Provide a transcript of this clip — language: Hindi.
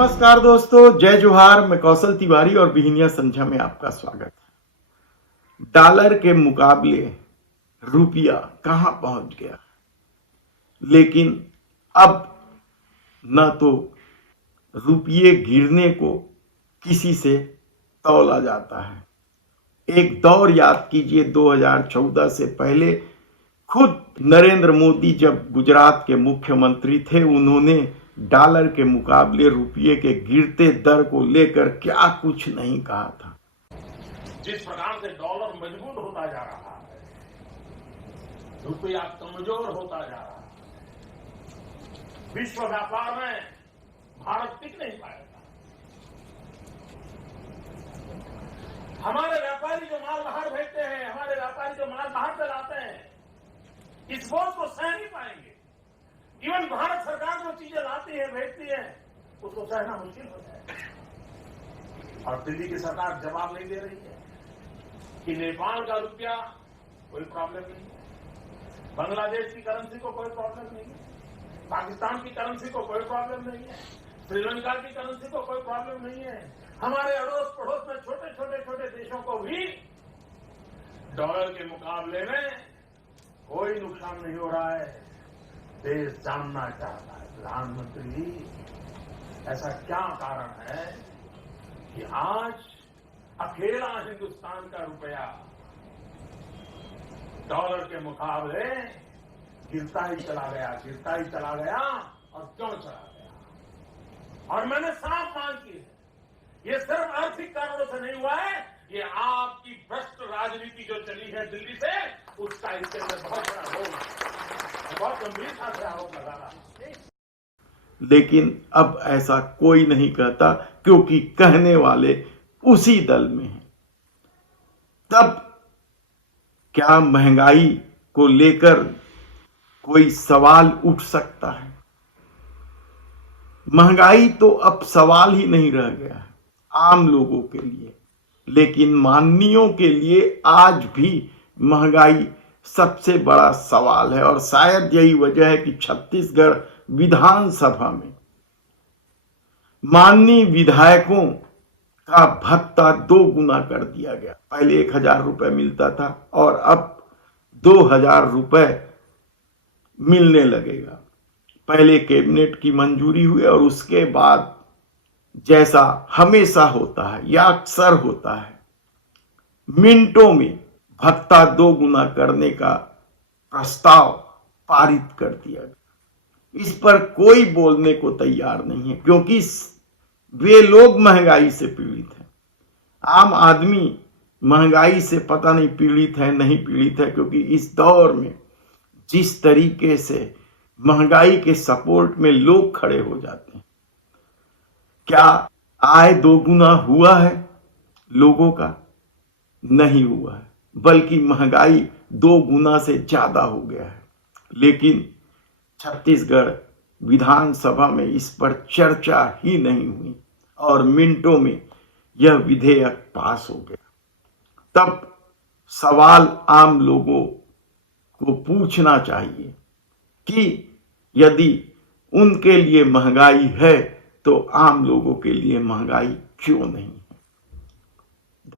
नमस्कार दोस्तों, जय जोहार। मैं कौशल तिवारी और बिहनिया संध्या में आपका स्वागत है। डॉलर के मुकाबले रुपया कहां पहुंच गया, लेकिन अब न तो रुपये गिरने को किसी से तौला जाता है। एक दौर याद कीजिए, 2014 से पहले खुद नरेंद्र मोदी जब गुजरात के मुख्यमंत्री थे, उन्होंने डॉलर के मुकाबले रुपये के गिरते दर को लेकर क्या कुछ नहीं कहा था। जिस प्रकार से डॉलर मजबूत होता जा रहा है, रुपया कमजोर होता जा रहा है, विश्व व्यापार में भारत टिक नहीं पाएगा। हमारे व्यापारी जो माल बाहर भेजते हैं, हमारे व्यापारी जो माल बाहर से लाते हैं, इस बोझ को सह नहीं पाएंगे। इवन भारत सरकार जो चीजें लाती है, भेजती है, उसको सहना मुश्किल हो जाएगा। और दिल्ली की सरकार जवाब नहीं दे रही है कि नेपाल का रुपया कोई प्रॉब्लम नहीं है, बांग्लादेश की करेंसी को कोई प्रॉब्लम नहीं है, पाकिस्तान की करेंसी को कोई प्रॉब्लम नहीं है, श्रीलंका की करेंसी को कोई प्रॉब्लम नहीं है। हमारे अड़ोस पड़ोस में छोटे देशों को भी डॉलर के मुकाबले में कोई नुकसान नहीं हो रहा है। देश जानना चाहता है, प्रधानमंत्री जी, ऐसा क्या कारण है कि आज अकेला हिंदुस्तान का रुपया डॉलर के मुकाबले गिरता ही चला गया और क्यों चला गया? और मैंने साफ मांग की है, ये सिर्फ आर्थिक कारणों से नहीं हुआ है, ये आपकी भ्रष्ट राजनीति जो चली है दिल्ली से, उसका इसके अंदर बहुत बड़ा रोल है। बहुत गंभीरता से आरोप लगा रहा है। लेकिन अब ऐसा कोई नहीं कहता, क्योंकि कहने वाले उसी दल में हैं। तब क्या महंगाई को लेकर कोई सवाल उठ सकता है? महंगाई तो अब सवाल ही नहीं रह गया है आम लोगों के लिए, लेकिन माननीयों के लिए आज भी महंगाई सबसे बड़ा सवाल है। और शायद यही वजह है कि छत्तीसगढ़ विधानसभा में माननीय विधायकों का भत्ता 2 गुना कर दिया गया। पहले 1,000 रुपए मिलता था और अब 2,000 रुपए मिलने लगेगा। पहले कैबिनेट की मंजूरी हुई और उसके बाद, जैसा हमेशा होता है या अक्सर होता है, मिनटों में भत्ता 2 गुना करने का प्रस्ताव पारित कर दिया गया। इस पर कोई बोलने को तैयार नहीं है, क्योंकि वे लोग महंगाई से पीड़ित हैं। आम आदमी महंगाई से पता नहीं पीड़ित है नहीं पीड़ित है, क्योंकि इस दौर में जिस तरीके से महंगाई के सपोर्ट में लोग खड़े हो जाते हैं, क्या आय 2 गुना हुआ है लोगों का? नहीं हुआ है, बल्कि महंगाई 2 गुना से ज्यादा हो गया है। लेकिन छत्तीसगढ़ विधानसभा में इस पर चर्चा ही नहीं हुई और मिनटों में यह विधेयक पास हो गया। तब सवाल आम लोगों को पूछना चाहिए कि यदि उनके लिए महंगाई है तो आम लोगों के लिए महंगाई क्यों नहीं?